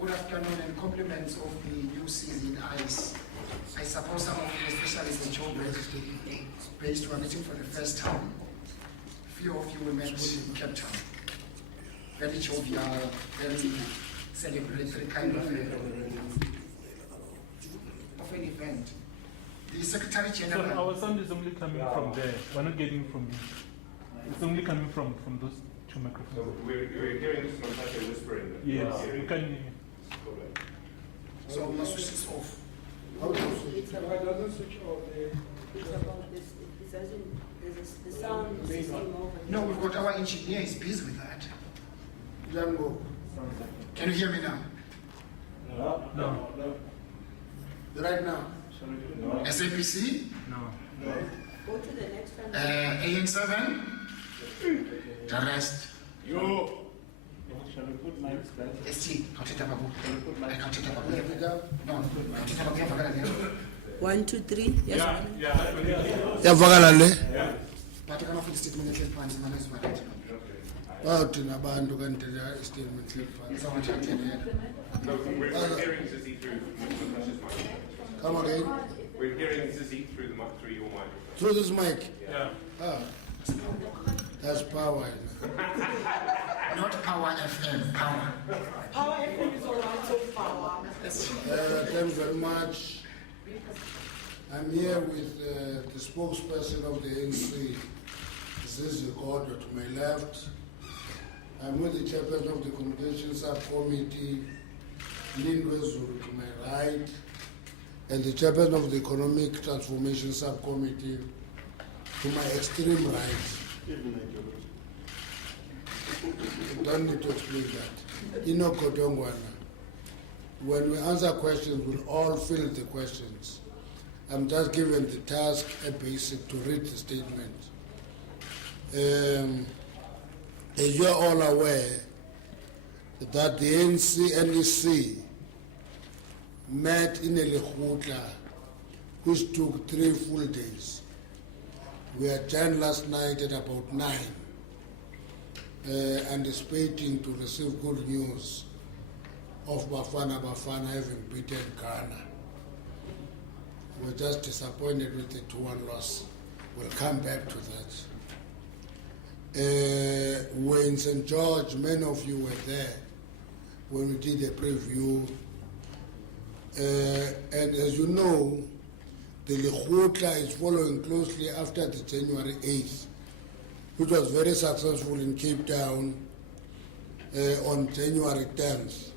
Good afternoon and compliments of the new season. I suppose some of you, especially the children, based on meeting for the first time. Few of you will met in Cape Town. Very jovial, very celebratory kind of an event. The Secretary General. So our sound is only coming from there. We're not getting from you. It's only coming from those two microphones. So we're hearing Mr. Mantashe whispering. Yes, we can hear you. So we must switch this off. Why doesn't switch off? It's about this. It's as in there's the sound system over. No, we've got our engineer, he's busy with that. Jango. Can you hear me now? No. Right now. SABC? No. Go to the next one. AN7? The rest? Yo! Shall we put mics back? ST, I can't take 1, 2, 3. Yes. Yavakala le. but I can't statement of plans in as well. Bawuthina abantu kanti le statement It's all chatted here. No, we're hearing Zizzy through Mr. Mantashe's mic. Come again. We're hearing Zizzy through the through your microphone. Through this mic. Yeah. Ah, that's power. Not Power FM, Power. Power FM is all right so far. Thank you very much. I'm here with the spokesperson of the ANC, Zizi Lekgotla, to my left. I'm with the chairperson of the Communication Subcommittee, Lindwe Zulu, to my right, and the chairperson of the Economic Transformation Subcommittee, to my extreme right. You don't need to explain that. Inoko Dongwana. When we answer questions, we'll all fill the questions. I'm just given the task, a basic, to read the statement. As you're all aware, that the ANC NEC met in a lekgotla, which took 3 full days. We adjourned last night at about 9, anticipating to receive good news of Bafana having beaten Ghana. We're just disappointed with the 2-1 loss. We'll come back to that. We're in St. George, many of you were there when we did the preview. And as you know, the lekgotla is following closely after the January 8th, which was very successful in Cape Town on January 10th,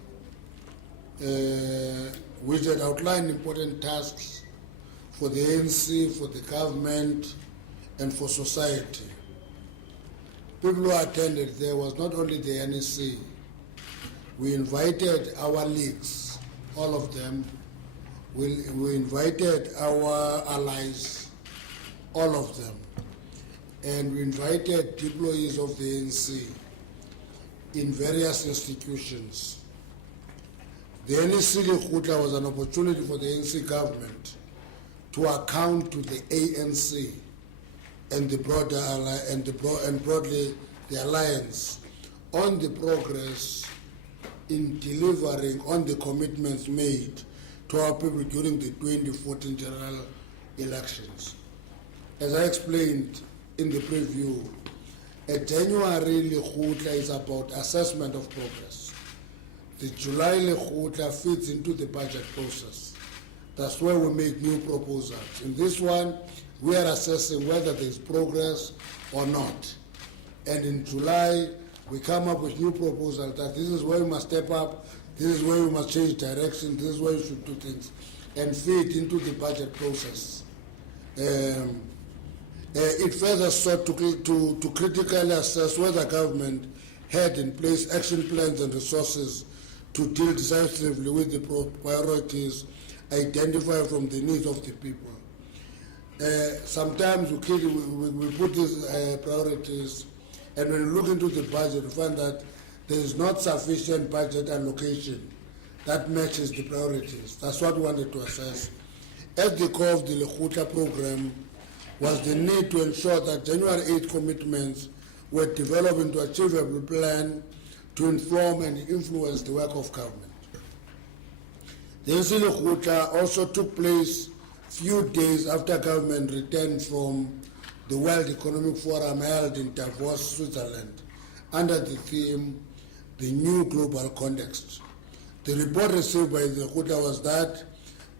which had outlined important tasks for the ANC, for the government, and for society. People who attended there was not only the NEC. We invited our leagues, all of them. We invited our allies, all of them. And we invited employees of the ANC in various institutions. The NEC lekgotla was an opportunity for the ANC government to account to the ANC and the broader and broadly the alliance on the progress in delivering on the commitments made to our people during the 2014 general elections. As I explained in the preview, a January lekgotla is about assessment of progress. The July lekgotla fits into the budget process. That's where we make new proposals. In this one, we are assessing whether there's progress or not. And in July, we come up with new proposals that this is where we must step up, this is where we must change direction, this is where we should do things, and fit into the budget process. It further sought to critically assess whether government had in place action plans and resources to deal decisively with the priorities identified from the needs of the people. Sometimes we put these priorities, and when you look into the budget, you find that there is not sufficient budget allocation that matches the priorities. That's what we wanted to assess. At the core of the lekgotla program was the need to ensure that January 8 commitments were developed into an achievable plan to inform and influence the work of government. The ANC lekgotla also took place few days after government returned from the World Economic Forum held in Davos, Switzerland, under the theme, The New Global Context. The report received by the lekgotla was that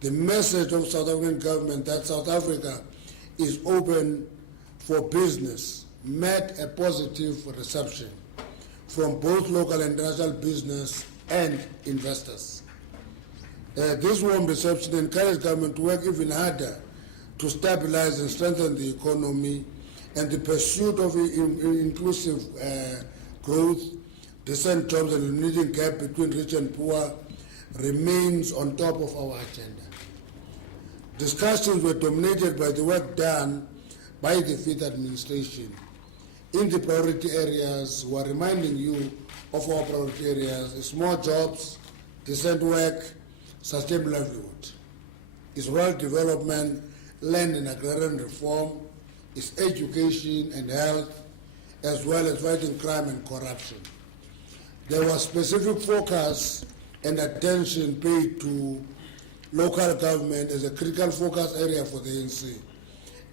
the message of South African government that South Africa is open for business met a positive reception from both local and international business and investors. This warm reception encouraged government to work even harder to stabilize and strengthen the economy, and the pursuit of inclusive growth, decent jobs, and eliminating gap between rich and poor remains on top of our agenda. Discussions were dominated by the work done by the fifth administration in the priority areas. We are reminding you of our priority areas: small jobs, decent work, sustainable livelihood, is rural development, land and agrarian reform, is education and health, as well as fighting crime and corruption. There was specific focus and attention paid to local government as a critical focus area for the ANC,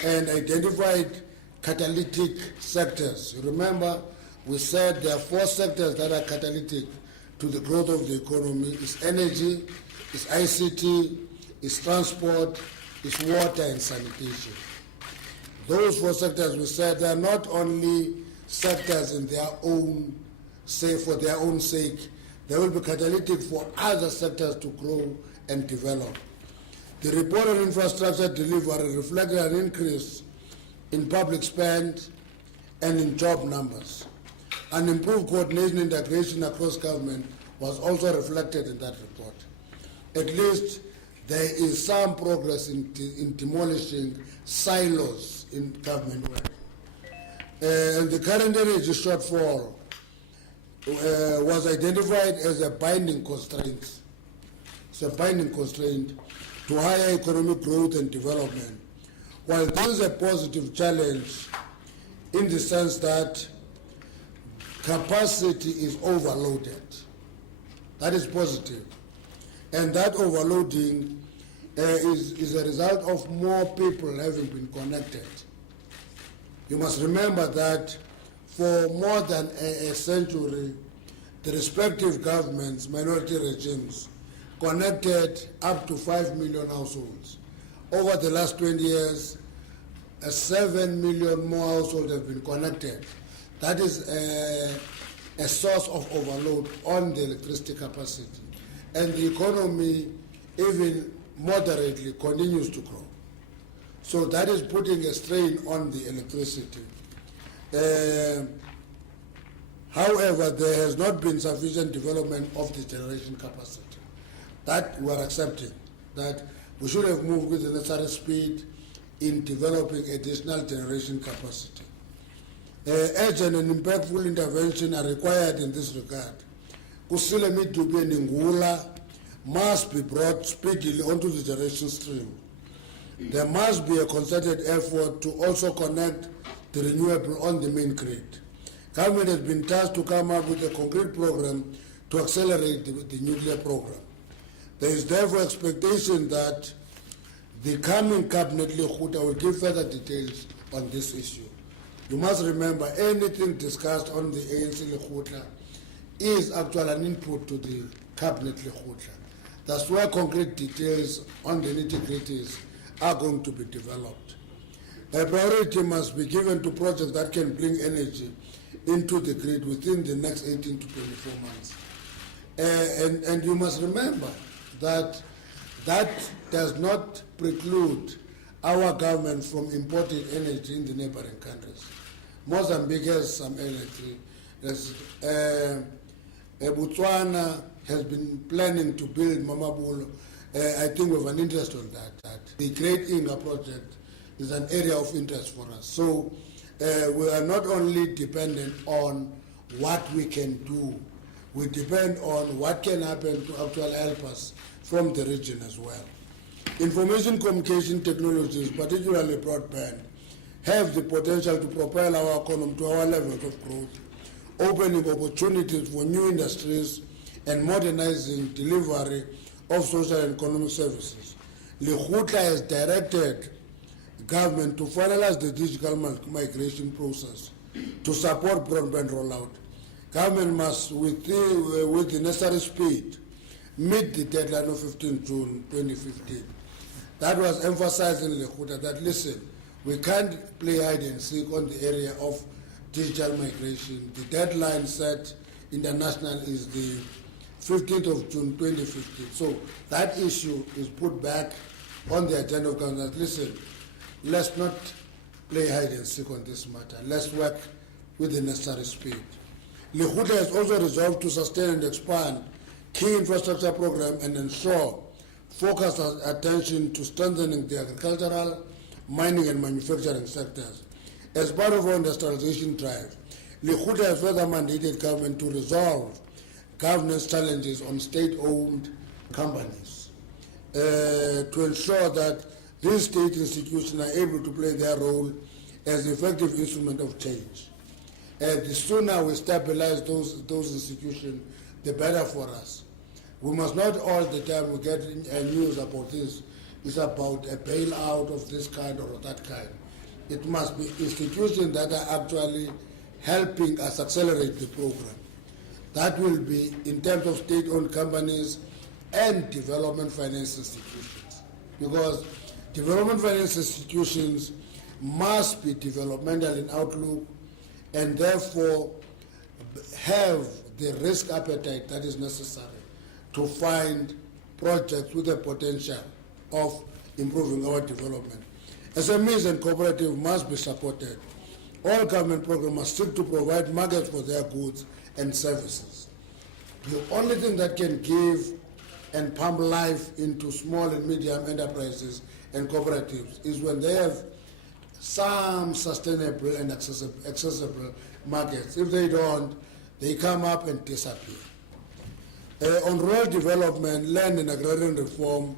and identified catalytic sectors. You remember, we said there are 4 sectors that are catalytic to the growth of the economy. It's energy, it's ICT, it's transport, it's water and sanitation. Those 4 sectors, we said, they are not only sectors in their own, say for their own sake, they will be catalytic for other sectors to grow and develop. The report on infrastructure delivery reflected an increase in public spend and in job numbers. An improved coordination and integration across government was also reflected in that report. At least there is some progress in demolishing silos in government work. And the current energy shortfall was identified as a binding constraint. It's a binding constraint to higher economic growth and development. While this is a positive challenge in the sense that capacity is overloaded, that is positive. And that overloading is a result of more people having been connected. You must remember that for more than a century, the respective governments, minority regimes, connected up to 5 million households. Over the last 20 years, 7 million more households have been connected. That is a source of overload on the electricity capacity. And the economy, even moderately, continues to grow. So that is putting a strain on the electricity. However, there has not been sufficient development of the generation capacity. That we are accepting, that we should have moved with the necessary speed in developing additional generation capacity. Urgent and impactful intervention are required in this regard. Kusile Midubi and Ngula must be brought speedily onto the generation stream. There must be a concerted effort to also connect the renewable on the main grid. Government has been tasked to come up with a concrete program to accelerate the nuclear program. There is therefore expectation that the coming cabinet lekgotla will give further details on this issue. You must remember, anything discussed on the ANC lekgotla is actually an input to the cabinet lekgotla. That's where concrete details on the nitty-gritties are going to be developed. A priority must be given to projects that can bring energy into the grid within the next 18 to 24 months. And you must remember that that does not preclude our government from importing energy in the neighboring countries. Mozambique has some energy. Botswana has been planning to build Mamabulo. I think we have an interest on that. The Great Inga project is an area of interest for us. So we are not only dependent on what we can do, we depend on what can happen to actually help us from the region as well. Information communication technologies, particularly broadband, have the potential to propel our economy to our levels of growth, opening opportunities for new industries and modernizing delivery of Social and Economic Services, lekgotla has directed government to finalize the digital migration process to support broadband rollout. Government must, with the necessary speed, meet the deadline of 15 June 2015. That was emphasized in lekgotla that, listen, we can't play hide and seek on the area of digital migration. The deadline set international is the 15th of June 2015. So that issue is put back on the agenda of government. Listen, let's not play hide and seek on this matter. Let's work with the necessary speed. lekgotla has also resolved to sustain and expand key infrastructure program and ensure focused attention to strengthening the agricultural, mining and manufacturing sectors. As part of our industrialization drive, lekgotla has further mandated government to resolve governance challenges on state-owned companies to ensure that these state institutions are able to play their role as effective instrument of change. The sooner we stabilize those institutions, the better for us. We must not all the time we get news about this. It's about a bailout of this kind or that kind. It must be institutions that are actually helping us accelerate the program. That will be in terms of state-owned companies and development finance institutions. Because development finance institutions must be developmental in outlook and therefore have the risk appetite that is necessary to find projects with the potential of improving our development. SMEs and cooperatives must be supported. All government programs must seek to provide markets for their goods and services. The only thing that can give and pump life into small and medium enterprises and cooperatives is when they have some sustainable and accessible markets. If they don't, they come up and disappear. On rural development, land and agrarian reform,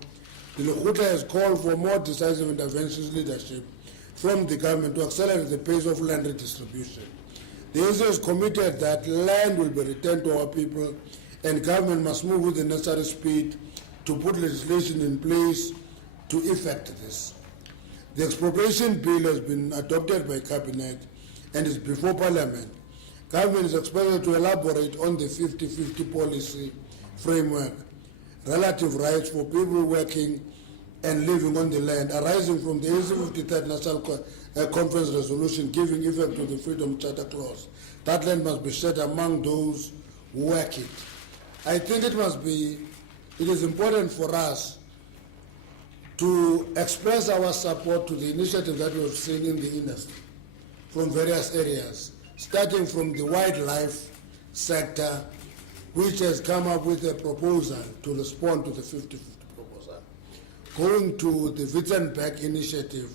the lekgotla has called for more decisive interventions leadership from the government to accelerate the pace of land redistribution. The ANC is committed that land will be returned to our people and government must move with the necessary speed to put legislation in place to effect this. The expropriation bill has been adopted by Cabinet and is before Parliament. Government is expected to elaborate on the 50-50 policy framework, relative rights for people working and living on the land arising from the ANC 53rd National Conference resolution giving effect to the Freedom Charter Clause. That land must be shared among those who work it. I think it is important for us to express our support to the initiative that we have seen in the industry from various areas, starting from the wildlife sector, which has come up with a proposal to respond to the 50-50 proposal, going to the Wittenberg initiative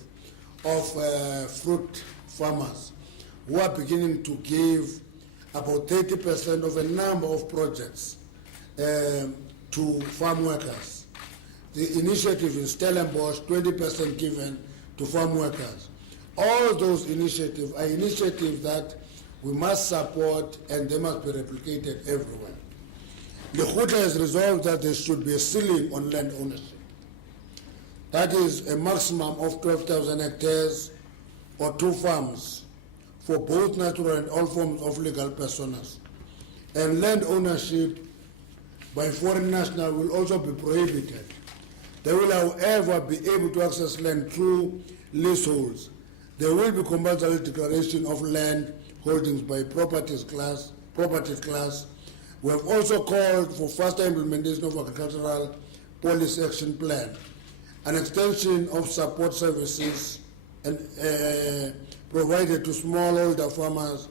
of fruit farmers who are beginning to give about 30% of a number of projects to farm workers. The initiative in Stellenbosch, 20% given to farm workers. All those initiatives are initiatives that we must support and they must be replicated everywhere. lekgotla has resolved that there should be a ceiling on land ownership. That is a maximum of 12,000 hectares or 2 farms for both natural and all forms of legal personas. And land ownership by foreign nationals will also be prohibited. They will, however, be able to access land through leaseholds. There will be compulsory declaration of land holdings by property class. We have also called for faster implementation of agricultural policy action plan, an extension of support services and provided to smallholder farmers.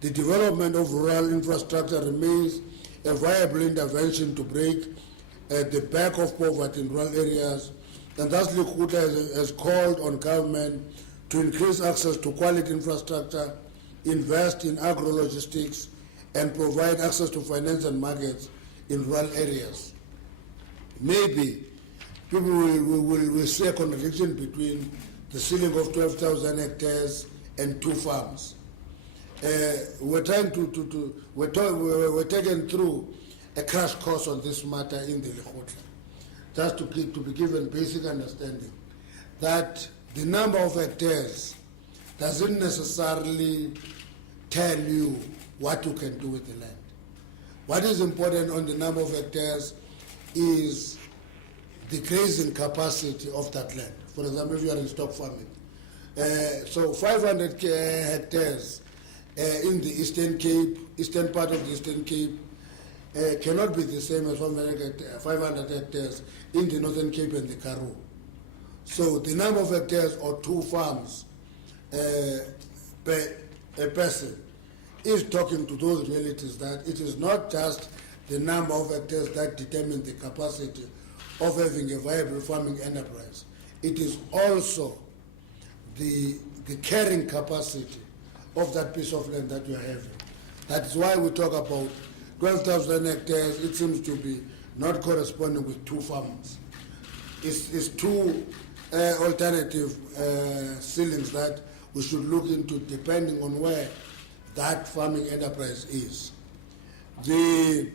The development of rural infrastructure remains a viable intervention to break the back of poverty in rural areas, and thus lekgotla has called on government to increase access to quality infrastructure, invest in agro-logistics, and provide access to finance and markets in rural areas. Maybe people will see a contradiction between the ceiling of 12,000 hectares and 2 farms. We're taken through a crash course on this matter in the lekgotla. just to be given basic understanding, that the number of hectares doesn't necessarily tell you what you can do with the land. What is important on the number of hectares is the grazing capacity of that land. For example, if you are in stock farming. So 500 hectares in the Eastern Cape, eastern part of the Eastern Cape, cannot be the same as 500 hectares in the Northern Cape and the Karoo. So the number of hectares or 2 farms per a person is talking to those realities that it is not just the number of hectares that determine the capacity of having a viable farming enterprise. It is also the carrying capacity of that piece of land that you are having. That's why we talk about 12,000 hectares. It seems to be not corresponding with 2 farms. It's 2 alternative ceilings that we should look into depending on where that farming enterprise is. The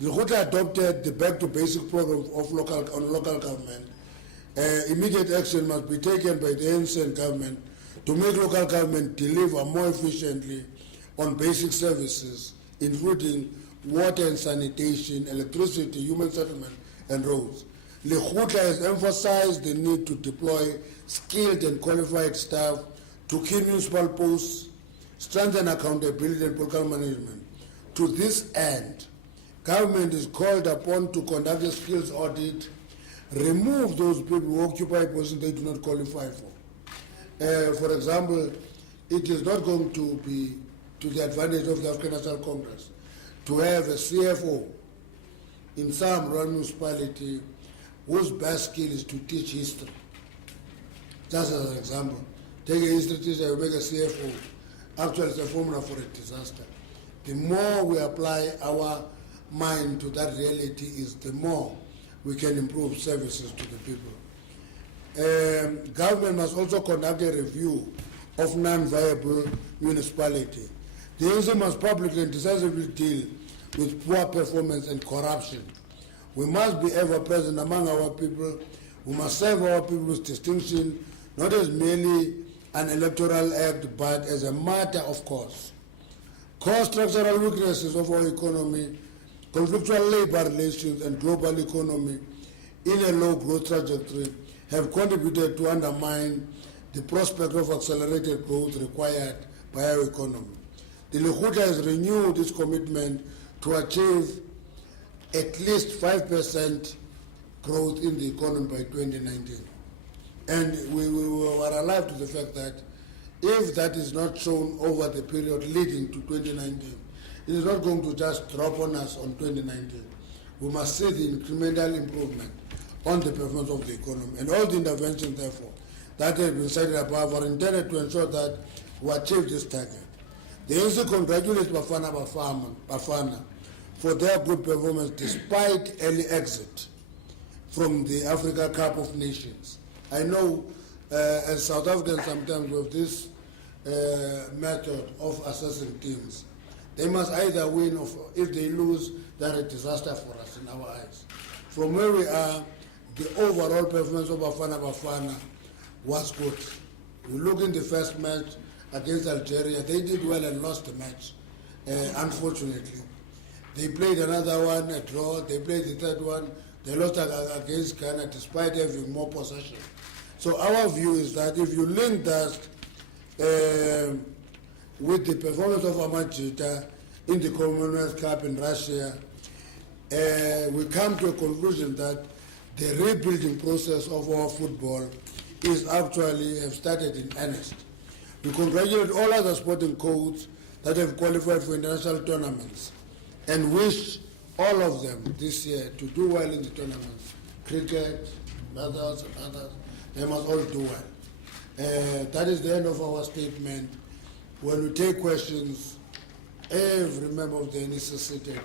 lekgotla adopted the Back to Basic program of local government. Immediate action must be taken by the ANC and government to make local government deliver more efficiently on basic services, including water and sanitation, electricity, human settlement, and roads. Lekgotla has emphasized the need to deploy skilled and qualified staff to key municipal posts, strengthen accountability and political management. To this end, government is called upon to conduct a skills audit, remove those people who occupy positions they do not qualify for. For example, it is not going to be to the advantage of the African National Congress to have a CFO in some rural municipality whose best skill is to teach history. Just as an example, take a history teacher, you make a CFO. Actually, it's a formula for a disaster. The more we apply our mind to that reality is the more we can improve services to the people. Government must also conduct a review of non-viable municipality. The ANC must publicly and decisively deal with poor performance and corruption. We must be ever present among our people. We must serve our people with distinction, not as merely an electoral act, but as a matter of course. Core structural weaknesses of our economy, conflictual labor relations, and global economy in a low growth trajectory have contributed to undermine the prospect of accelerated growth required by our economy. The lekgotla has renewed its commitment to achieve at least 5% growth in the economy by 2019. And we are alive to the fact that if that is not shown over the period leading to 2019, it is not going to just drop on us on 2019. We must see the incremental improvement on the performance of the economy. And all the interventions, therefore, that have been cited above are intended to ensure that we achieve this target. The ANC congratulates Bafana for their good performance despite early exit from the Africa Cup of Nations. I know as South Africans sometimes with this method of assessing teams, they must either win or if they lose, they're a disaster for us in our eyes. From where we are, the overall performance of Bafana was good. We look in the first match against Algeria, they did well and lost the match, unfortunately. They played another one, a draw, they played the third one, they lost against Ghana despite having more possession. So our view is that if you link that with the performance of Amajita in the Commonwealth Cup in Russia, we come to a conclusion that the rebuilding process of our football is actually have started in earnest. We congratulate all other sporting codes that have qualified for international tournaments and wish all of them this year to do well in the tournaments. Cricket, others, they must all do well. That is the end of our statement. When we take questions, every member of the NEC seated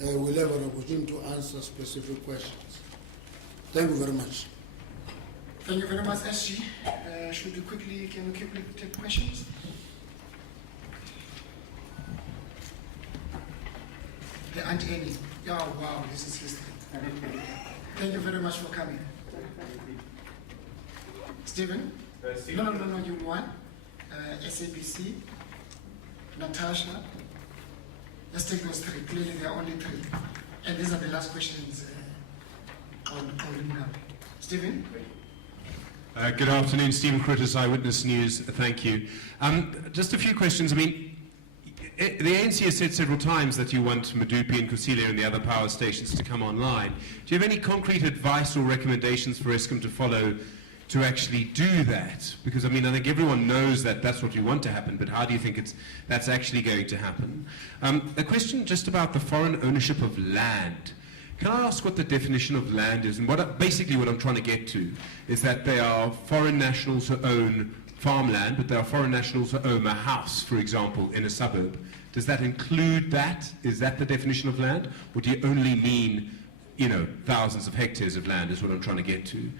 here will have an opportunity to answer specific questions. Thank you very much. Thank you very much, SG. Can we quickly take questions? The Auntie Annie. Yeah, wow, this is history. Thank you very much for coming. Stephen? Stephen. No, you won. SABC, Natasha. Let's take those three. Clearly, there are only three. And these are the last questions on now. Stephen? Good afternoon, Stephen Critters, Eyewitness News. Thank you. Just a few questions. I mean, the ANC has said several times that you want Medupi and Kusile and the other power stations to come online. Do you have any concrete advice or recommendations for Eskom to follow to actually do that? Because, I mean, I think everyone knows that that's what you want to happen, but how do you think that's actually going to happen? A question just about the foreign ownership of land. Can I ask what the definition of land is? And basically what I'm trying to get to is that there are foreign nationals who own farmland, but there are foreign nationals who own a house, for example, in a suburb. Does that include that? Is that the definition of land? Or do you only mean, thousands of hectares of land is what I'm trying to get to?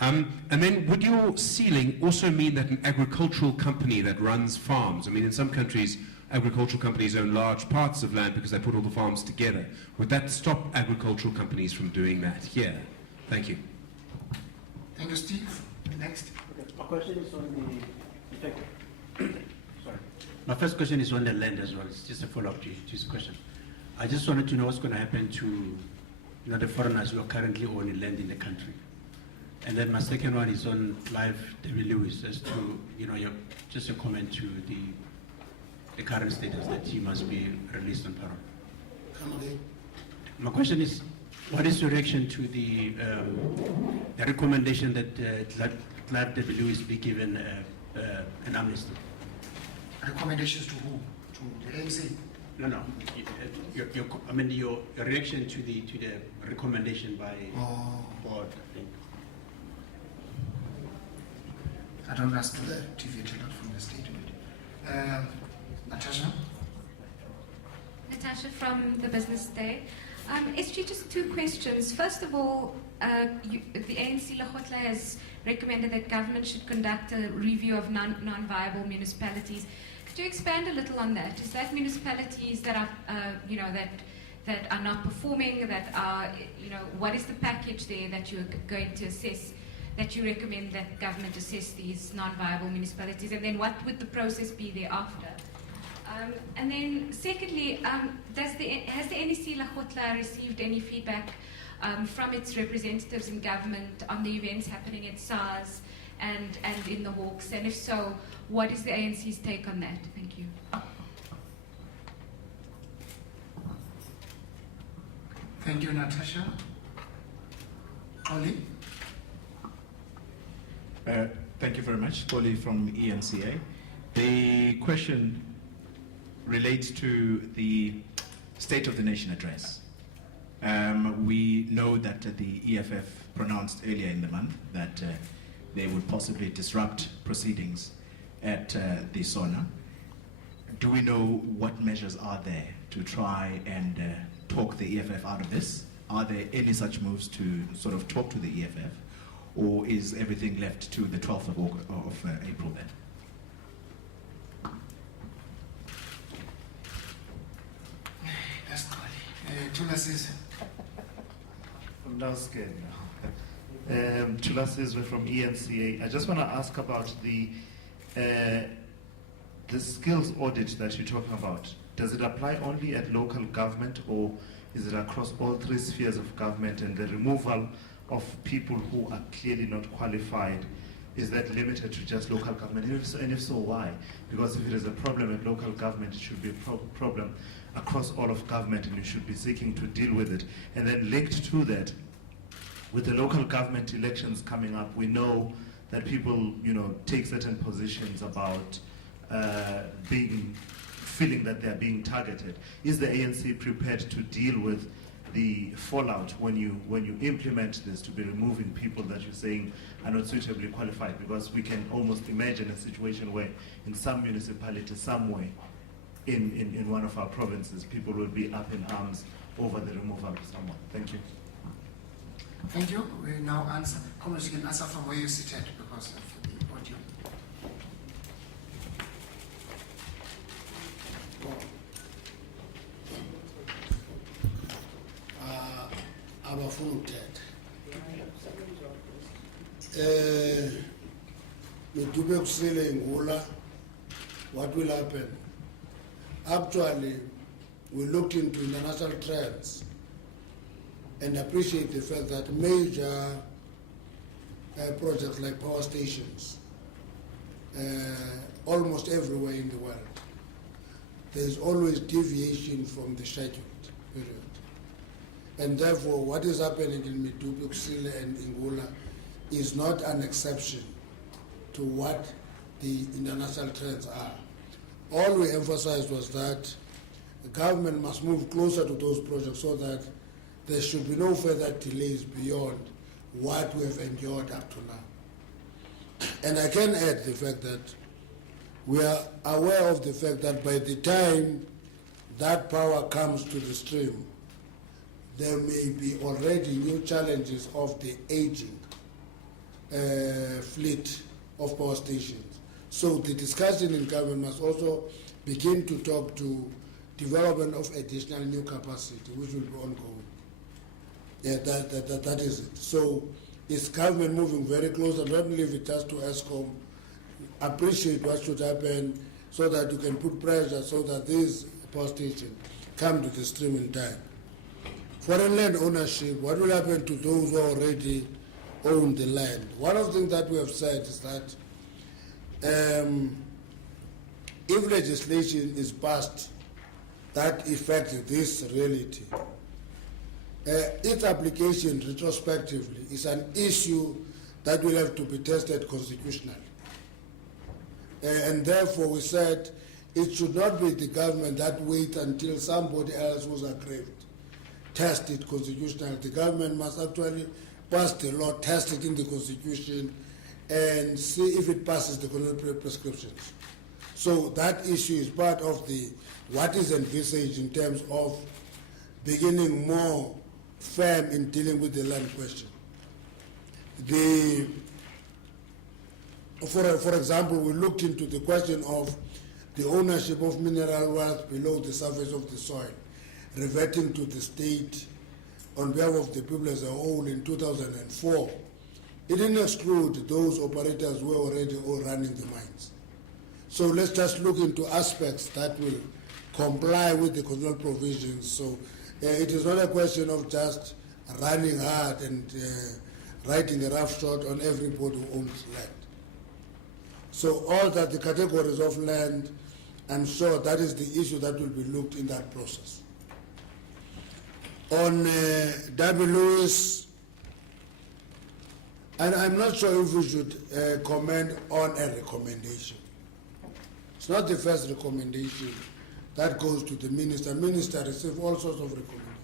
And then would your ceiling also mean that an agricultural company that runs farms, I mean, in some countries, agricultural companies own large parts of land because they put all the farms together. Would that stop agricultural companies from doing that here? Thank you. Thank you, Steve. Next. Okay. My question is on the sorry. My first question is on the land as well. It's just a follow-up to his question. I just wanted to know what's going to happen to the foreigners who are currently owning land in the country. And then my second one is on Live David Lewis, as to just a comment to the current status that he must be released on parole. Come again. My question is, what is your reaction to the recommendation that Clive David Lewis be given an amnesty? Recommendations to who? To the ANC? No. Your reaction to the recommendation by board, I think. I don't ask the TV not from the statement. Natasha? Natasha from the Business Day. SG, just two questions. First of all, the ANC lekgotla has recommended that government should conduct a review of non-viable municipalities. Could you expand a little on that? Is that municipalities that are, that are not performing? That are, what is the package there that you're going to assess? That you recommend that government assess these non-viable municipalities, and then what would the process be thereafter? And then secondly, has the NEC lekgotla received any feedback from its representatives in government on the events happening at SARS and in the Hawks? And if so, what is the ANC's take on that? Thank you. Thank you, Natasha. Oli? Thank you very much. Toli from ENCA. The question relates to the State of the Nation address. We know that the EFF pronounced earlier in the month that they would possibly disrupt proceedings at the SONA. Do we know what measures are there to try and talk the EFF out of this? Are there any such moves to sort of talk to the EFF? Or is everything left to the 12th of April then? That's Oli. Tulas I'm now scared now. Tulas from ENCA. I just want to ask about the skills audit that you're talking about. Does it apply only at local government, or is it across all three spheres of government, and the removal of people who are clearly not qualified, is that limited to just local government? And if so, why? Because if it is a problem at local government, it should be a problem across all of government, and you should be seeking to deal with it. And then linked to that, with the local government elections coming up, we know that people, take certain positions about feeling that they're being targeted. Is the ANC prepared to deal with the fallout when you implement this, to be removing people that you're saying are not suitably qualified? Because we can almost imagine a situation where in some municipality, somewhere in one of our provinces, people will be up in arms over the removal of someone. Thank you. Thank you. We now answer. Comrades, you can answer from where you seated because of the audio. Abafuna ukuthetha. What will happen? Actually, we looked into international trends and appreciate the fact that major projects like power stations, almost everywhere in the world, there's always deviation from the scheduled period. And therefore, what is happening in Medupi, Kusile, and Ingula is not an exception to what the international trends are. All we emphasized was that the government must move closer to those projects so that there should be no further delays beyond what we have endured up to now. And I can add the fact that we are aware of the fact that by the time that power comes to the stream, there may be already new challenges of the aging fleet of power stations. So the discussion in government must also begin to talk to development of additional new capacity, which will be ongoing. Yeah, that is it. So it's government moving very close, and not leave it just to ESCOM. Appreciate what should happen so that you can put pressure so that these power stations come to the stream in time. Foreign land ownership, what will happen to those who already own the land? One of the things that we have said is that if legislation is passed that affects this reality, its application retrospectively is an issue that will have to be tested constitutionally. And therefore we said it should not be the government that waits until somebody else who's aggrieved test it constitutionally. The government must actually pass the law, test it in the constitution, and see if it passes the constitutional prescriptions. So that issue is part of the what is envisaged in terms of beginning more firm in dealing with the land question. For example, we looked into the question of the ownership of mineral wealth below the surface of the soil, reverting to the state on behalf of the people as a whole in 2004. It didn't exclude those operators who were already all running the mines. So let's just look into aspects that will comply with the control provisions. So it is not a question of just running hard and writing a rough shot on everybody who owns land. So all that the categories of land, I'm sure that is the issue that will be looked in that process. On Lewis, and I'm not sure if we should comment on a recommendation. It's not the first recommendation that goes to the minister. Minister receives all sorts of recommendations.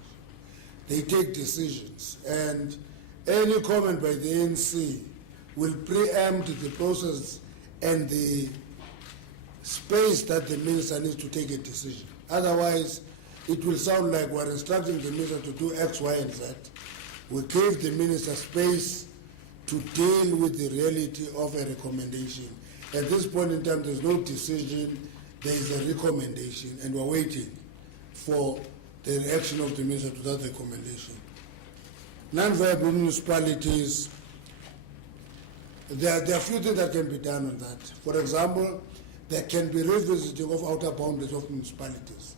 They take decisions, and any comment by the ANC will preempt the process and the space that the minister needs to take a decision. Otherwise, it will sound like we're instructing the minister to do X, Y, and Z. We give the minister space to deal with the reality of a recommendation. At this point in time, there's no decision, there is a recommendation, and we're waiting for the reaction of the minister to that recommendation. Non-viable municipalities, there are a few things that can be done on that. For example, there can be revisiting of outer boundaries of municipalities,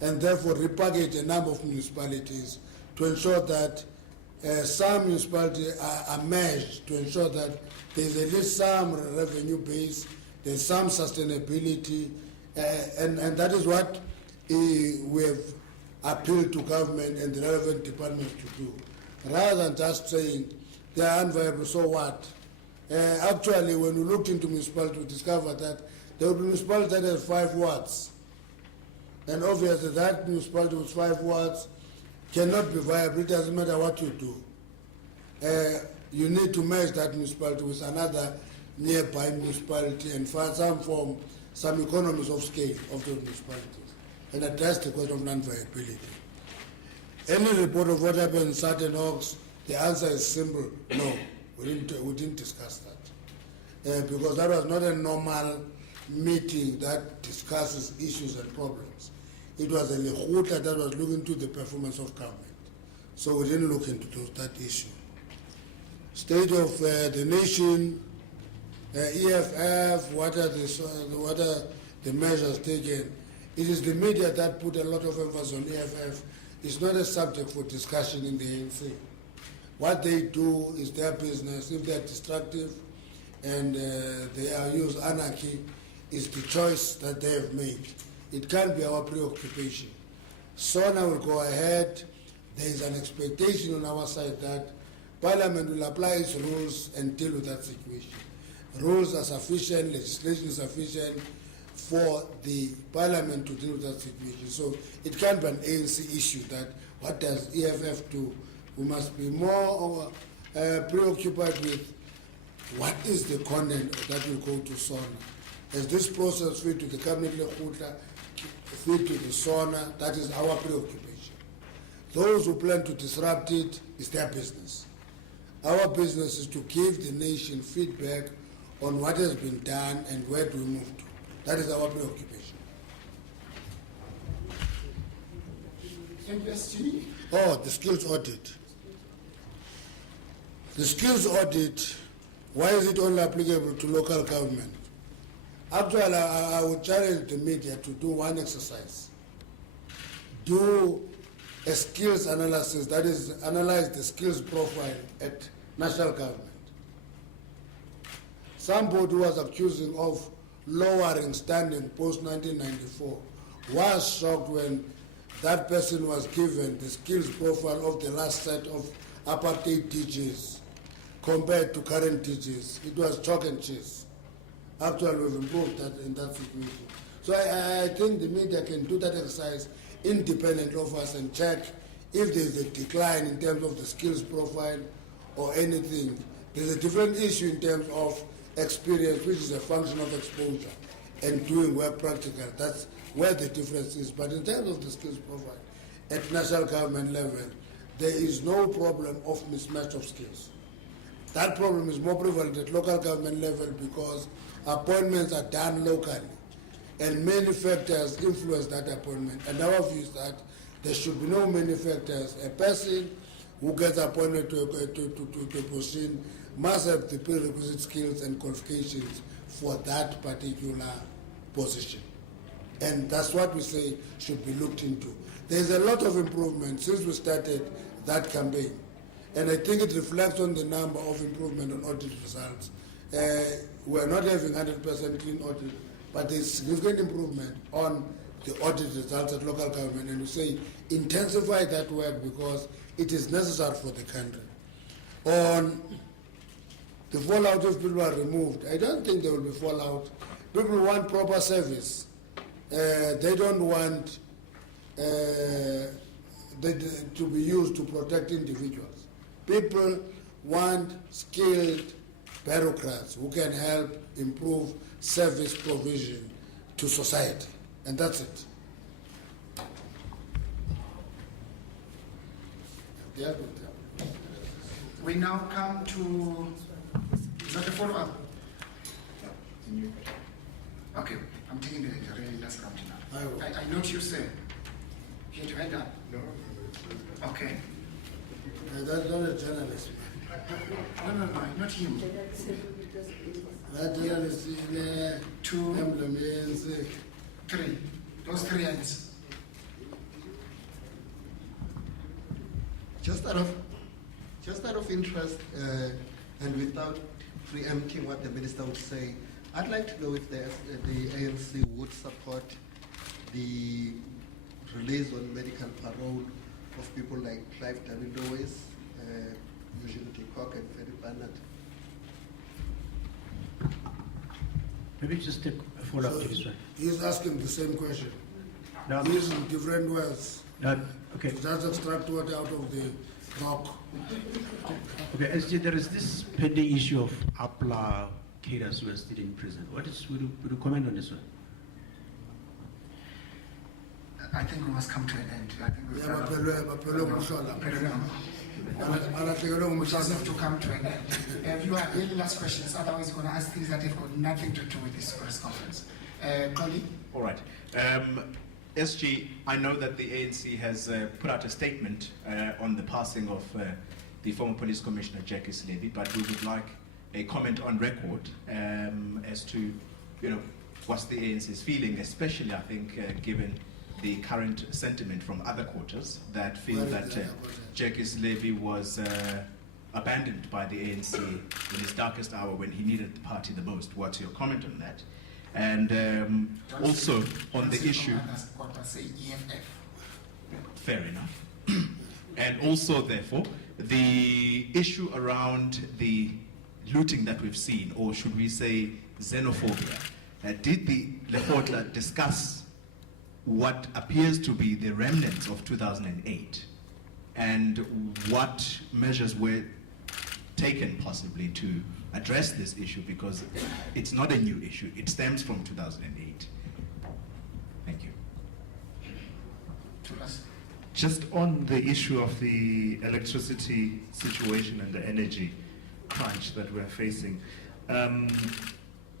and therefore repackage a number of municipalities to ensure that some municipalities are merged to ensure that there's at least some revenue base, there's some sustainability, and that is what we have appealed to government and the relevant departments to do. Rather than just saying they are unviable, so what? Actually, when we looked into municipalities, we discovered that there will be municipalities that have 5 wards. And obviously that municipality with 5 wards cannot be viable. It doesn't matter what you do. You need to merge that municipality with another nearby municipality and find some economies of scale of those municipalities and address the question of non-viability. Any report of what happened in Southern Hawks, the answer is simple, no. We didn't discuss that. Because that was not a normal meeting that discusses issues and problems. It was a lekgotla that was looking into the performance of government. So we didn't look into that issue. State of the Nation, EFF, what are the measures taken? It is the media that put a lot of emphasis on EFF. It's not a subject for discussion in the ANC. What they do is their business. If they're destructive and they use anarchy, is the choice that they have made. It can't be our preoccupation. SONA will go ahead. There is an expectation on our side that Parliament will apply its rules and deal with that situation. Rules are sufficient, legislation is sufficient for the Parliament to deal with that situation. So it can't be an ANC issue that what does EFF do? We must be more preoccupied with what is the content that will go to SONA. As this process feed to the cabinet lekgotla, feed to the SONA, that is our preoccupation. Those who plan to disrupt it is their business. Our business is to give the nation feedback on what has been done and where do we move to. That is our preoccupation. MSG? Oh, the skills audit. The skills audit, why is it only applicable to local government? Actually, I would challenge the media to do one exercise. Do a skills analysis, that is, analyze the skills profile at national government. Somebody who was accusing of lowering standing post-1994 was shocked when that person was given the skills profile of the last set of apartheid DJs compared to current DJs. It was chalk and cheese. Actually, we've improved that in that situation. So I think the media can do that exercise independent of us and check if there's a decline in terms of the skills profile or anything. There's a different issue in terms of experience, which is a function of exposure and doing work practical. That's where the difference is. But in terms of the skills profile, at national government level, there is no problem of mismatch of skills. That problem is more prevalent at local government level because appointments are done locally and many factors influence that appointment. And our view is that there should be no many factors. A person who gets appointed to a position must have the prerequisite skills and qualifications for that particular position. And that's what we say should be looked into. There's a lot of improvement since we started that campaign. And I think it reflects on the number of improvement on audit results. We're not having 100% clean audit, but there's significant improvement on the audit results at local government. And we say intensify that work because it is necessary for the country. On the fallout if people are removed, I don't think there will be fallout. People want proper service. They don't want to be used to protect individuals. People want skilled bureaucrats who can help improve service provision to society. And that's it. We now come to, is that a follow-up? Okay, I'm taking the really last round now. I note you say, you had your hand up. No. Okay. That's not a journalist. No, not him. That journalist is Two, emblem, ANC. three. Those three hands. Just out of interest, and without preempting what the minister would say, I'd like to know if the ANC would support the release on medical parole of people like Clive David-Lewis, Eugene Kikok, and Ferry Barnett. Maybe just take a follow-up to this one. He's asking the same question. No, He's in different words. okay. Just extract water out of the rock. Okay, SG, there is this pending issue of APLA cadres who are still in prison. Would you comment on this one? I think we must come to an end. I think we've Yeah, we just have to come to an end. If you have any last questions, otherwise you're going to ask things that have got nothing to do with this press conference. Colleague? All right. SG, I know that the ANC has put out a statement on the passing of the former police commissioner, Jackie Levy, but we would like a comment on record as to, what's the ANC's feeling, especially, I think, given the current sentiment from other quarters that feel that Jackie Levy was abandoned by the ANC in his darkest hour when he needed the party the most. What's your comment on that? And also on the issue... Fair enough. And also, therefore, the issue around the looting that we've seen, or should we say xenophobia. Did the lekgotla discuss what appears to be the remnants of 2008 and what measures were taken possibly to address this issue, because it's not a new issue, it stems from 2008. Thank you. Just on the issue of the electricity situation and the energy crunch that we're facing,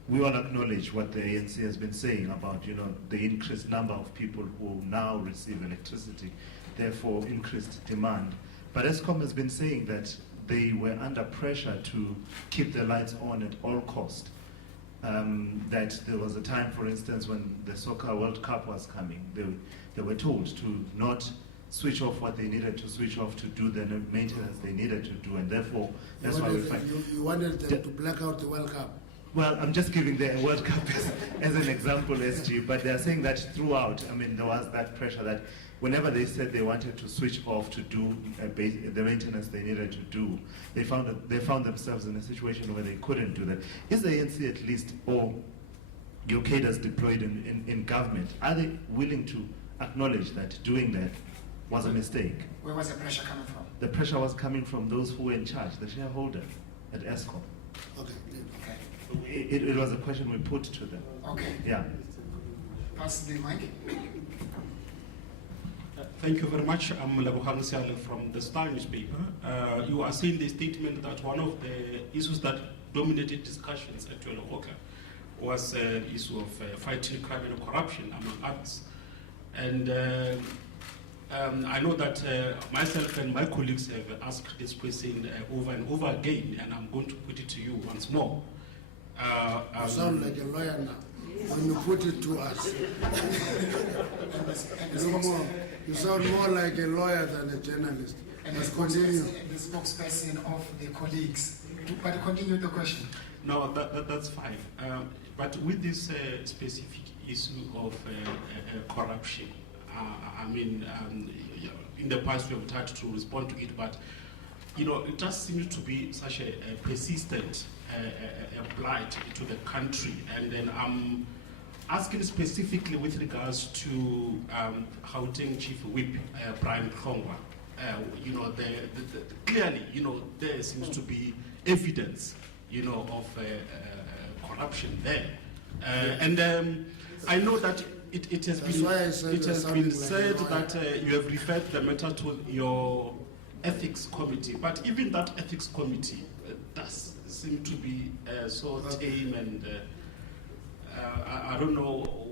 we all acknowledge what the ANC has been saying about, the increased number of people who now receive electricity, therefore increased demand. But Eskom has been saying that they were under pressure to keep the lights on at all costs. That there was a time, for instance, when the Soccer World Cup was coming, they were told to not switch off what they needed to switch off to do the maintenance they needed to do, and therefore that's why we find... You wanted them to black out the World Cup? Well, I'm just giving the World Cup as an example, SG, but they're saying that throughout, there was that pressure that whenever they said they wanted to switch off to do the maintenance they needed to do, they found themselves in a situation where they couldn't do that. Is the ANC at least, or your cadres deployed in government, are they willing to acknowledge that doing that was a mistake? Where was the pressure coming from? The pressure was coming from those who were in charge, the shareholder at Eskom. Okay. It was a question we put to them. Okay. Yeah. Pass the mic. Thank you very much. I'm Lebohang Siale from the Star newspaper. You are seeing the statement that one of the issues that dominated discussions at lekgotla was the issue of fighting crime and corruption, among others. And I know that myself and my colleagues have asked this question over and over again, and I'm going to put it to you once more. You sound like a lawyer now. When you put it to us. You sound more like a lawyer than a journalist. And the spokesperson of the colleagues. But continue the question. No, that's fine. But with this specific issue of corruption, in the past we have tried to respond to it, but it just seems to be such a persistent blight to the country. And then I'm asking specifically with regards to Gauteng Chief Whip Brian Krongwa. Clearly, there seems to be evidence, of corruption there. And I know that it has been said that you have referred the matter to your ethics committee, but even that ethics committee does seem to be so tame, and I don't know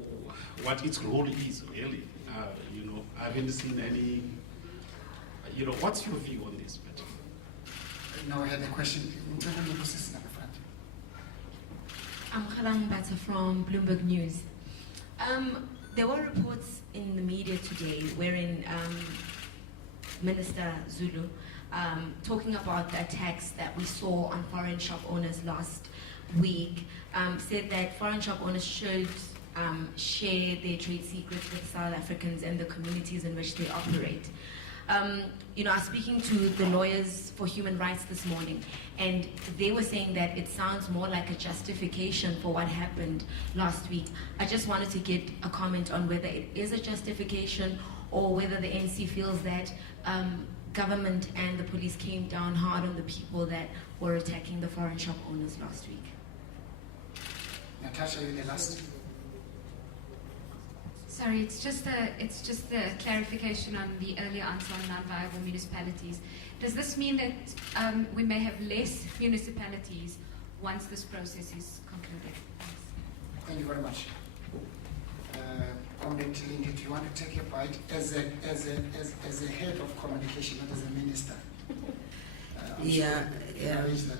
what its role is really. I haven't seen any. What's your view on this matter? Now I had a question. I'm Khalang Bata from Bloomberg News. There were reports in the media today wherein Minister Zulu talking about the attacks that we saw on foreign shop owners last week, said that foreign shop owners should share their trade secrets with South Africans and the communities in which they operate. I was speaking to the lawyers for human rights this morning, and they were saying that it sounds more like a justification for what happened last week. I just wanted to get a comment on whether it is a justification or whether the ANC feels that government and the police came down hard on the people that were attacking the foreign shop owners last week. Natasha, you're the last. Sorry, it's just a clarification on the earlier answer on non-viable municipalities. Does this mean that we may have less municipalities once this process is concluded? Thanks. Thank you very much. Comrade Tilindi, do you want to take a bite as a head of communication, not as a minister? I'm Yeah, sure yeah. raise that.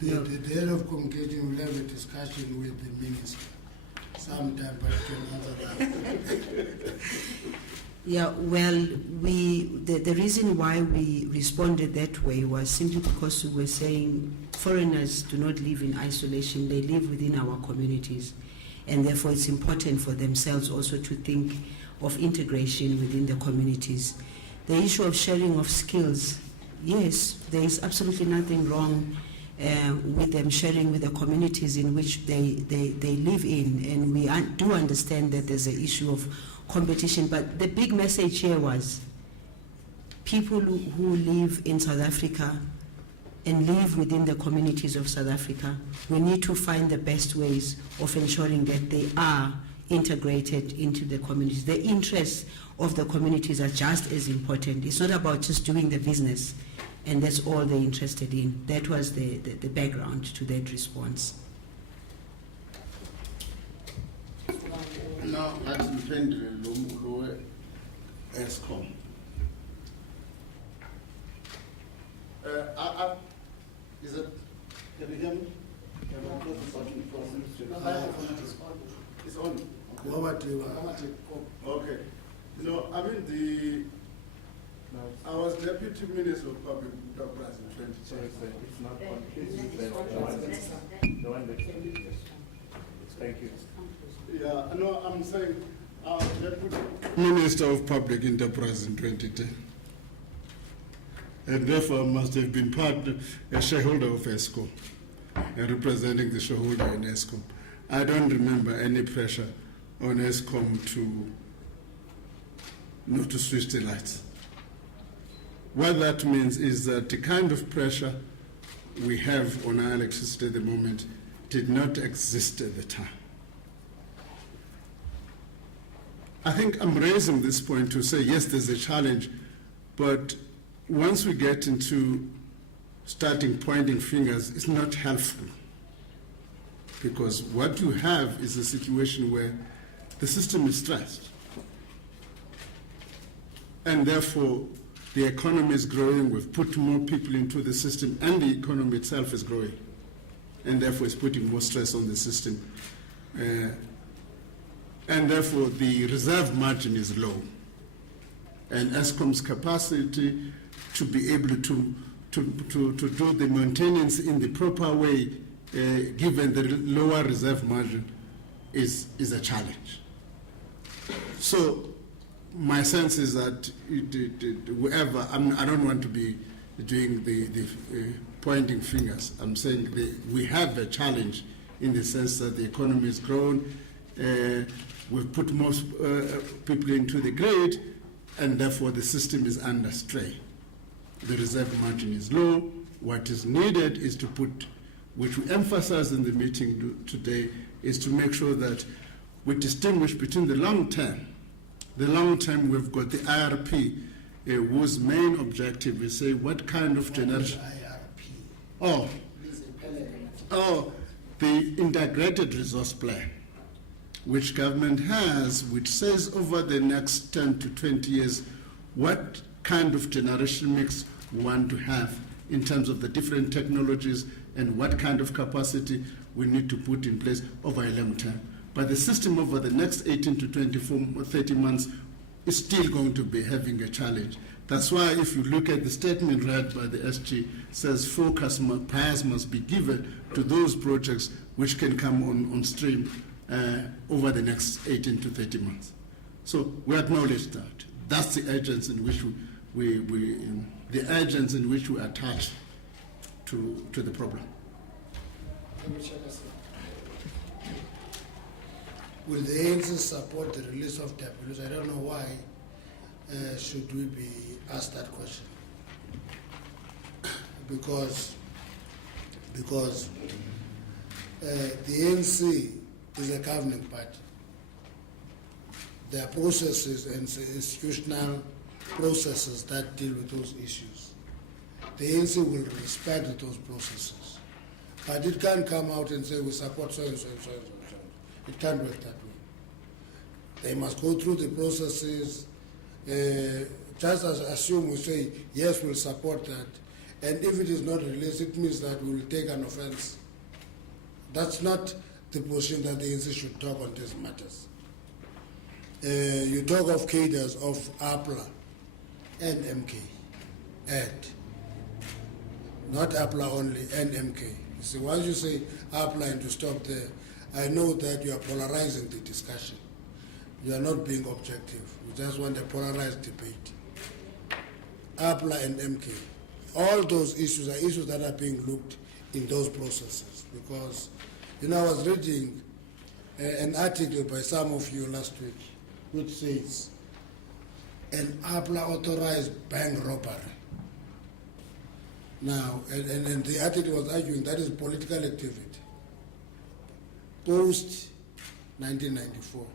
The head of communication will have a discussion with the minister sometime, but you can answer that. Yeah, well, the reason why we responded that way was simply because we were saying foreigners do not live in isolation, they live within our communities. And therefore it's important for themselves also to think of integration within the communities. The issue of sharing of skills, yes, there is absolutely nothing wrong with them sharing with the communities in which they live in. And we do understand that there's an issue of competition, but the big message here was people who live in South Africa and live within the communities of South Africa, we need to find the best ways of ensuring that they are integrated into the communities. The interests of the communities are just as important. It's not about just doing the business, and that's all they're interested in. That was the background to that response. Now, athi mphendule lo ESCOM. Is it? Can you hear me? It's on. Okay. No, I mean I was Deputy Minister of Public Enterprise in 2010. It's not on. The one next to you. Thank you. Yeah, no, I'm saying I was Deputy Minister of Public Enterprise in 2010. And therefore must have been a shareholder of ESCOM and representing the shareholder in ESCOM. I don't remember any pressure on ESCOM to not to switch the lights. What that means is that the kind of pressure we have on our electricity at the moment did not exist at the time. I think I'm raising this point to say, yes, there's a challenge, but once we get into starting pointing fingers, it's not helpful. Because what you have is a situation where the system is stressed. And therefore, the economy is growing, we've put more people into the system, and the economy itself is growing. And therefore, it's putting more stress on the system. And therefore, the reserve margin is low. And ESCOM's capacity to be able to do the maintenance in the proper way, given the lower reserve margin, is a challenge. So my sense is that whoever, I don't want to be doing the pointing fingers. I'm saying we have a challenge in the sense that the economy has grown, we've put most people into the grid, and therefore the system is under strain. The reserve margin is low. What is needed is to put, which we emphasized in the meeting today, is to make sure that we distinguish between the long term. The long term, we've got the IRP, whose main objective is say what kind of generation. The integrated resource plan, which government has, which says over the next 10 to 20 years what kind of generation mix we want to have in terms of the different technologies and what kind of capacity we need to put in place over a long term. But the system over the next 18 to 24 or 30 months is still going to be having a challenge. That's why if you look at the statement read by the SG, says focus priors must be given to those projects which can come on stream over the next 18 to 30 months. So we acknowledge that. That's the urgency in which we attach to the problem. Will the ANC support the release of WS? I don't know why should we be asked that question. Because the ANC is a governing party. There are processes and institutional processes that deal with those issues. The ANC will respect those processes. But it can't come out and say we support so and so and so and so. It can't work that way. They must go through the processes. Just as assume we say, yes, we'll support that, and if it is not released, it means that we will take an offense. That's not the position that the ANC should talk on these matters. You talk of cadres of APLA and MK, not APLA only, and MK. You see, once you say APLA and to stop there, I know that you are polarizing the discussion. You are not being objective. You just want a polarized debate. APLA and MK, all those issues are issues that are being looked in those processes. Because, you know, I was reading an article by some of you last week, which says, an APLA authorized bank robbery. Now, and the article was arguing that is political activity. Post 1994,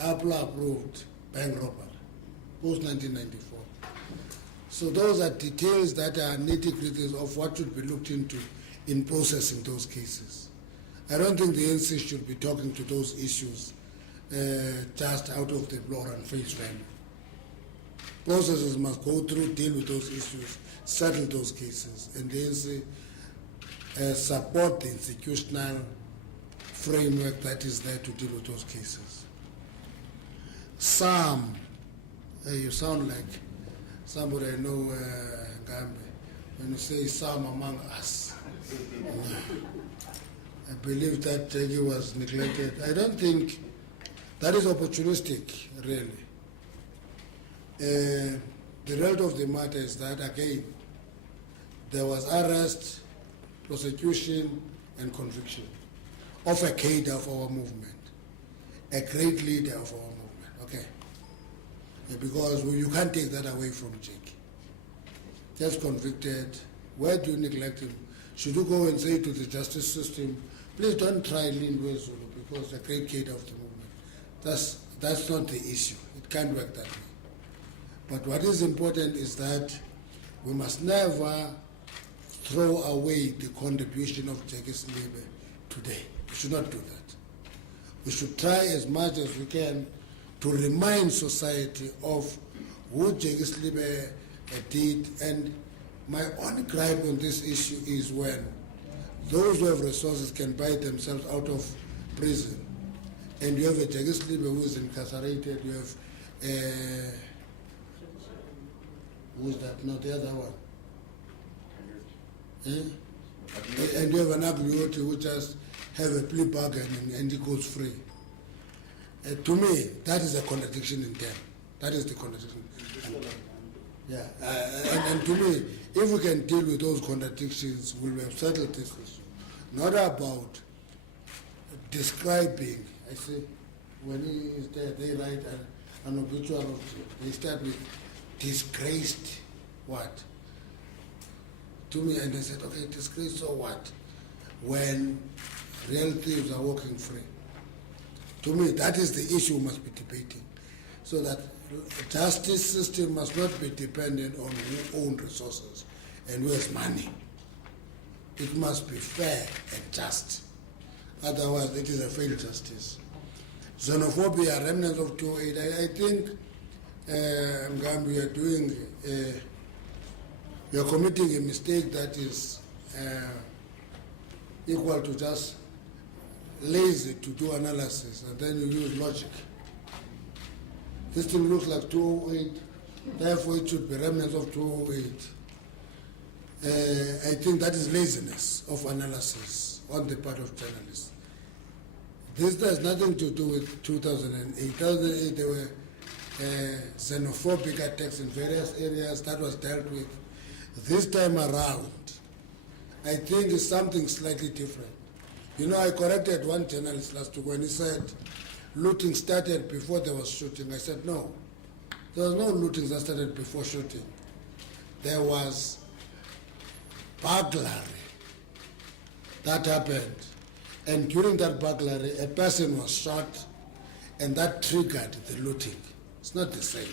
APLA approved bank robbery. Post 1994. So those are details that are nitty-gritties of what should be looked into in processing those cases. I don't think the ANC should be talking to those issues just out of the blue and face value. Processes must go through, deal with those issues, settle those cases, and the ANC support the institutional framework that is there to deal with those cases. Some, you sound like somebody I know, Gambe, when you say some among us. I believe that he was neglected. I don't think that is opportunistic, really. The result of the matter is that, again, there was arrest, prosecution, and conviction of a cadre of our movement, a great leader of our movement, okay? Because you can't take that away from Jake. Just convicted. Where do you neglect him? Should you go and say to the justice system, please don't try Lindwe Zulu because the great cadre of the movement. That's not the issue. It can't work that way. But what is important is that we must never throw away the contribution of Jake Slibe today. We should not do that. We should try as much as we can to remind society of what Jake Slibe did. And my only gripe on this issue is when those who have resources can buy themselves out of prison, and you have a Jake Slibe who is incarcerated, you have who's that? Not the other one. And you have an Aglioti who just have a plea bargain and he goes free. To me, that is a contradiction in terms. That is the contradiction. Yeah, and to me, if we can deal with those contradictions, we will have settled this issue. Not about describing, I say, when he is there, they write an obituary of, they start with disgraced what? To me, and they said, okay, disgraced, so what? When real thieves are walking free. To me, that is the issue we must be debating. So that justice system must not be dependent on who owns resources and who has money. It must be fair and just. Otherwise, it is a failed justice. Xenophobia, remnants of 208, I think Mgambi, you are committing a mistake that is equal to just lazy to do analysis and then you use logic. This thing looks like 208, therefore it should be remnants of 208. I think that is laziness of analysis on the part of journalists. This has nothing to do with 2008. 2008 there were xenophobic attacks in various areas that was dealt with. This time around, I think it's something slightly different. You know, I corrected one journalist last week when he said looting started before there was shooting. I said, no, there was no looting that started before shooting. There was burglary that happened. And during that burglary, a person was shot and that triggered the looting. It's not the same.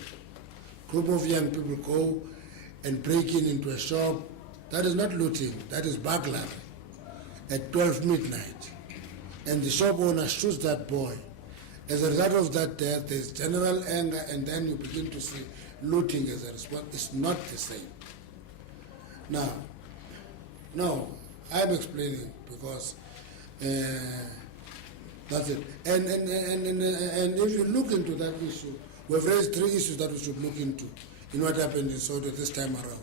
Group of young people go and break into a shop. That is not looting, that is burglary at 12 midnight. And the shop owner shoots that boy. As a result of that death, there's general anger, and then you begin to see looting as a response. It's not the same. Now, no, I'm explaining because that's it. And if you look into that issue, we've raised 3 issues that we should look into in what happened in Soweto this time around.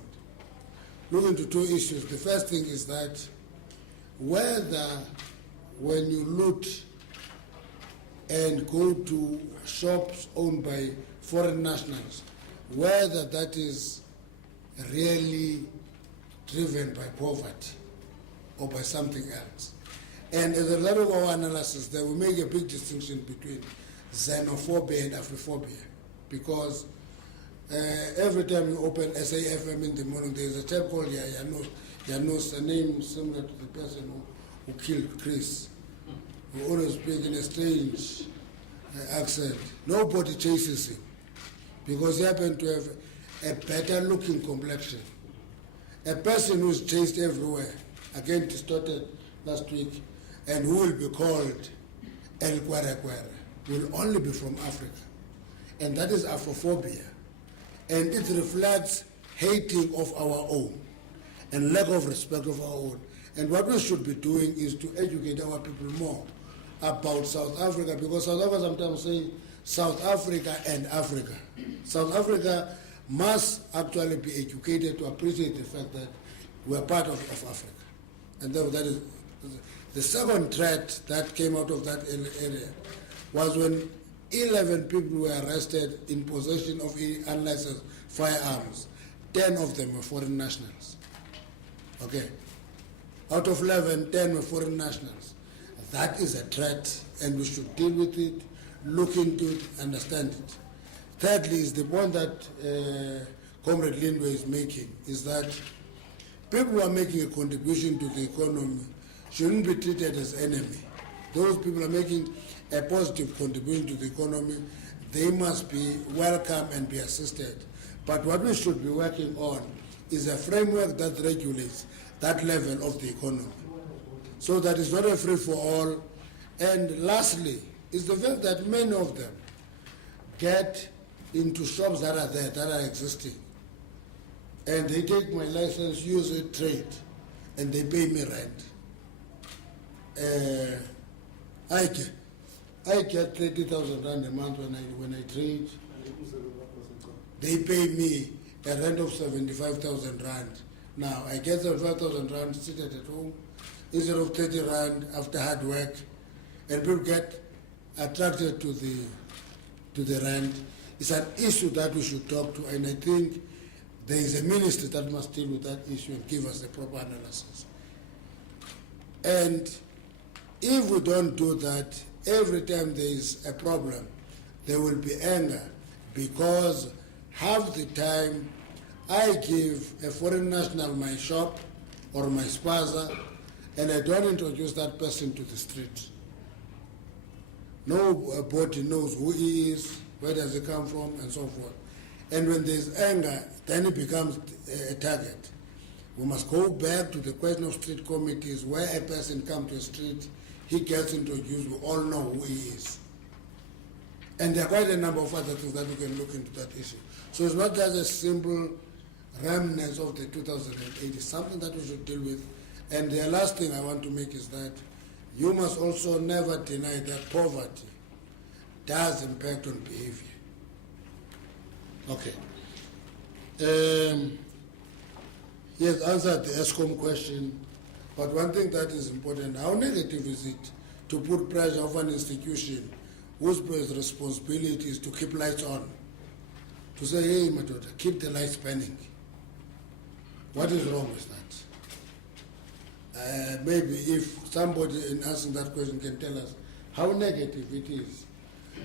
Look into 2 issues. The first thing is that whether when you loot and go to shops owned by foreign nationals, whether that is really driven by poverty or by something else. And as a lot of our analysis, there we make a big distinction between xenophobia and Afrophobia, because every time you open SAFM in the morning, there is a chap called Janos, a name similar to the person who killed Chris, who always speaks in a strange accent. Nobody chases him because he happened to have a better looking complexion. A person who's chased everywhere, again distorted last week, and who will be called El Kwere will only be from Africa. And that is Afrophobia. And it reflects hating of our own and lack of respect of our own. And what we should be doing is to educate our people more about South Africa, because South Africa sometimes say South Africa and Africa. South Africa must actually be educated to appreciate the fact that we are part of Africa. And that is the second threat that came out of that area was when 11 people were arrested in possession of unlicensed firearms. 10 of them were foreign nationals. Okay. Out of 11, 10 were foreign nationals. That is a threat, and we should deal with it, look into it, understand it. Thirdly, is the point that Comrade Lindway is making, is that people who are making a contribution to the economy shouldn't be treated as enemy. Those people are making a positive contribution to the economy. They must be welcome and be assisted. But what we should be working on is a framework that regulates that level of the economy, so that it's not a free-for-all. And lastly, is the fact that many of them get into shops that are there, that are existing, and they take my license, use it, trade, and they pay me rent. I get 30,000 rand a month when I trade. They pay me a rent of 75,000 rand. Now I get 75,000 rand seated at home instead of 30 rand after hard work, and people get attracted to the rent. It's an issue that we should talk to, and I think there is a ministry that must deal with that issue and give us the proper analysis. And if we don't do that, every time there is a problem, there will be anger, because half the time I give a foreign national my shop or my spaza, and I don't introduce that person to the street. Nobody knows who he is, where does he come from, and so forth. And when there's anger, then it becomes a target. We must go back to the question of street committees, where a person comes to a street, he gets introduced, we all know who he is. And there are quite a number of other things that we can look into that issue. So it's not just a simple remnants of the 2008, it's something that we should deal with. And the last thing I want to make is that you must also never deny that poverty does impact on behavior. Okay. Yes, answered the ESCOM question, but one thing that is important, how negative is it to put pressure on an institution whose responsibility is to keep lights on, to say, hey, my daughter, keep the lights burning? What is wrong with that? Maybe if somebody in asking that question can tell us how negative it is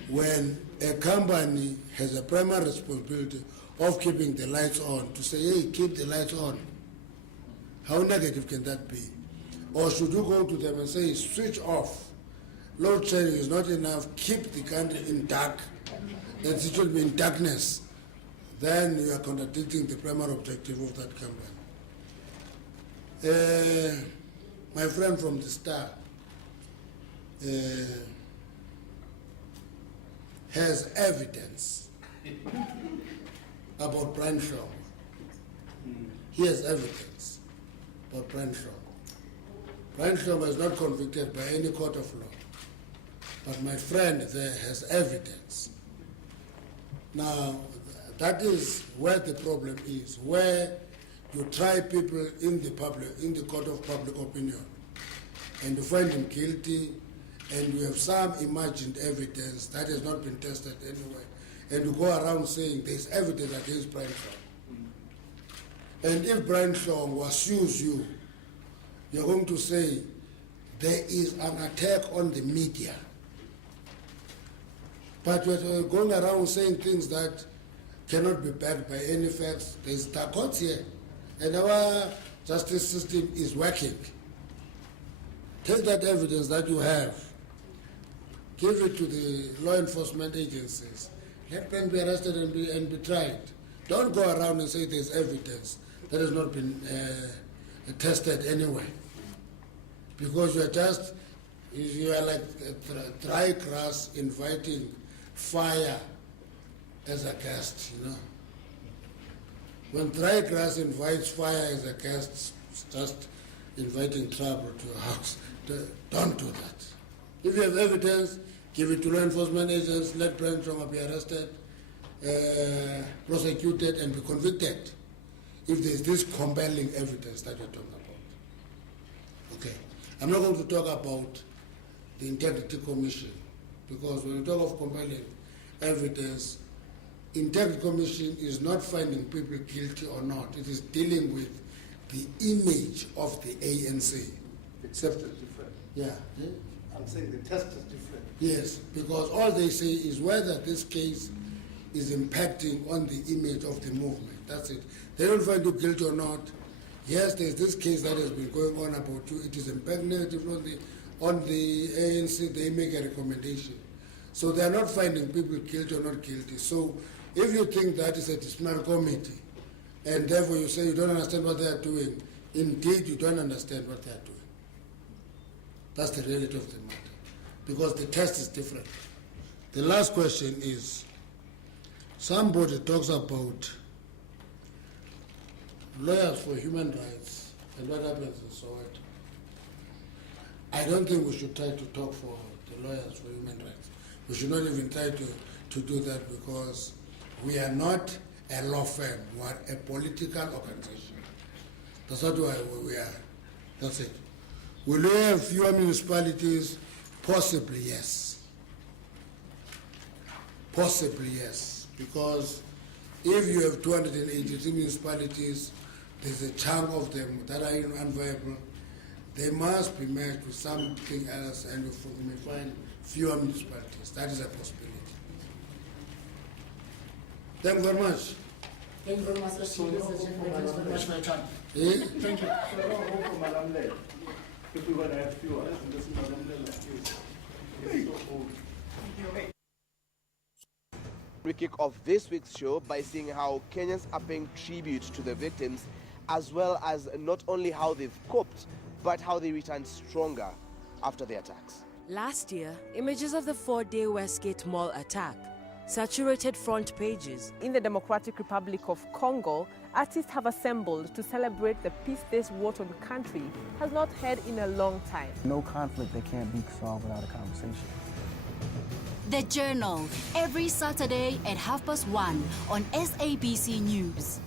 when a company has a primary responsibility of keeping the lights on, to say, hey, keep the lights on. How negative can that be? Or should you go to them and say, switch off? Load shedding is not enough, keep the country in dark, and it should be in darkness. Then you are contradicting the primary objective of that company. My friend from the Star has evidence about Brian Shaw. he has evidence about Brian Hlong. Brian Hlong was not convicted by any court of law, but my friend there has evidence. Now, that is where the problem is, where you try people in the court of public opinion, and you find him guilty, and you have some imagined evidence that has not been tested anyway, and you go around saying there's evidence against Brian Hlong. And if Brian Hlong sues you, you're going to say there is an attack on the media. But we're going around saying things that cannot be backed by any facts. There's courts here, and our justice system is working. Take that evidence that you have, give it to the law enforcement agencies, let them be arrested and be tried. Don't go around and say there's evidence that has not been tested anyway. Because you are like dry grass inviting fire as a guest, you know. When dry grass invites fire as a guest, it's just inviting trouble to your house. Don't do that. If you have evidence, give it to law enforcement agents, let Brian Hlong be arrested, prosecuted, and be convicted. If there's this compelling evidence that you're talking about. Okay. I'm not going to talk about the Integrity Commission, because when you talk of compelling evidence, Integrity Commission is not finding people guilty or not. It is dealing with the image of the ANC. The test is different. Yeah. I'm saying the test is different. Yes, because all they say is whether this case is impacting on the image of the movement. That's it. They don't find you guilty or not. Yes, there's this case that has been going on about you. It is impacting negatively on the ANC. They make a recommendation. So they are not finding people guilty or not guilty. So if you think that is a disciplinary committee, and therefore you say you don't understand what they are doing, indeed you don't understand what they are doing. That's the reality of the matter. Because the test is different. The last question is, somebody talks about lawyers for human rights and what happens in Soweto. I don't think we should try to talk for the lawyers for human rights. We should not even try to do that, because we are not a law firm. We are a political organization. That's not why we are. That's it. Will we have fewer municipalities? Possibly, yes. Possibly, yes. Because if you have 283 municipalities, there's a chunk of them that are unviable. They must be matched with something else, and we may find fewer municipalities. That is a possibility. Thank you very much. Thank you very much, Mr. Chief. Thank you very much for your time. Thank you. If we're going to have fewer, this is We kick off this week's show by seeing how Kenyans are paying tribute to the victims, as well as not only how they've coped, but how they returned stronger after the attacks. Last year, images of the 4-day Westgate Mall attack saturated front pages. In the Democratic Republic of Congo, artists have assembled to celebrate the peace this war-torn country has not had in a long time. No conflict that can't be solved without a conversation. The Journal, every Saturday at 1:30 on SABC News.